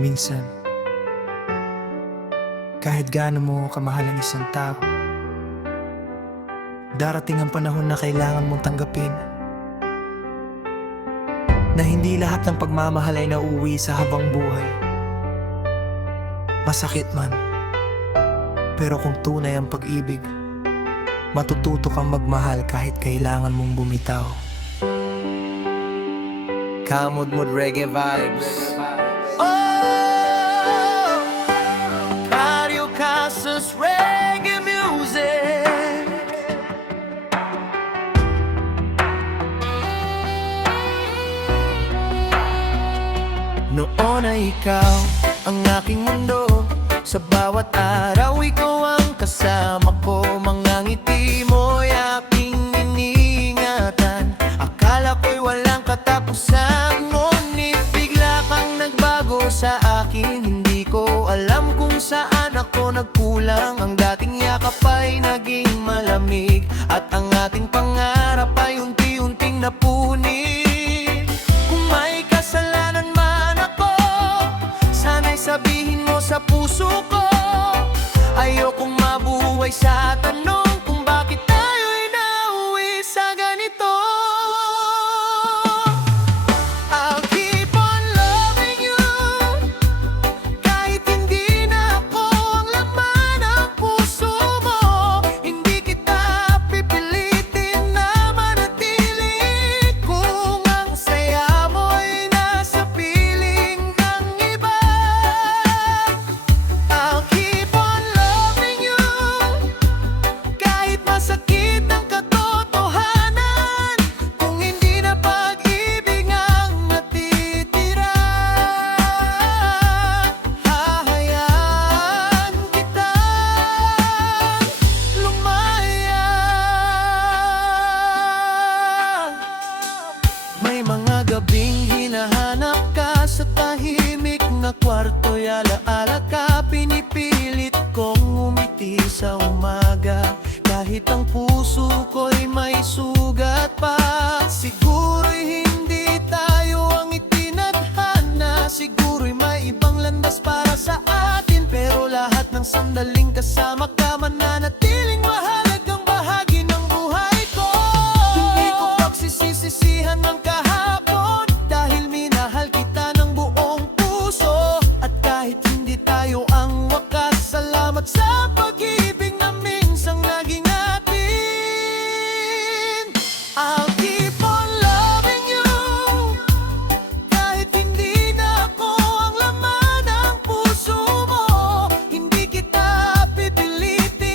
Minsan, kahit gaano mo kamahal ang isang tao, darating ang panahon na kailangan mong tanggapin na hindi lahat ng pagmamahal ay nauuwi sa habang buhay. Masakit man, pero kung tunay ang pag-ibig, matututo kang magmahal kahit kailangan mong bumitaw. Kamudmud reggae vibes. Oh, Radio Casas reggae music. Noon ay ikaw ang aking mundo. Sa bawat araw ikaw ang kasama ko. Mga ngiti mo'y aking iniingatan. Akala ko'y walang katapusan, ngunit bigla kang nagbago sa akin. Hindi ko alam kung saan ako nagkulang. Ang dating yakap ay naging malamig, at ang ating pangarap ay unti-unting napunit. Kung may kasalanan man ako, sana'y sabihin mo sa puso ko. Ayokong mabuhay sa tanong kung bakit tayo'y nauwi sa ganito. I'll keep on loving you, kahit hindi na ako ang laman ng puso mo. Hindi kita pipilitin na manatili kung ang saya mo'y nasa piling ng iba. I'll keep on loving you, kahit masakit ang katotohanan. Kung hindi na pag-ibig ang natitira, hahayaan kitang lumaya. May mga gabing hinahanap ka sa tahimik na kwarto'y alaala ka. Pinipilit kong umiti sa umaga, kahit ang puso ko'y may sugat pa. Siguro'y hindi tayo ang itinadhana, siguro'y may ibang landas para sa atin. Pero lahat ng sandaling kasama ka, mananatiling mahalagang bahagi ng buhay ko. Hindi ko pagsisisihan ng kahapon, dahil minahal kita ng buong puso. At kahit hindi tayo ang wakas, salamat sa pag-ibig na minsang naging atin. I'll keep on loving you, kahit hindi na ako ang laman ng puso mo. Hindi kita pipilitin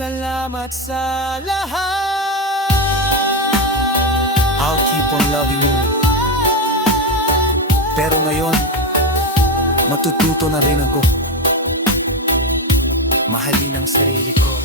Salamat sa lahat. I'll keep on loving you. Pero ngayon, matututo na rin ako mahalin ang sarili ko.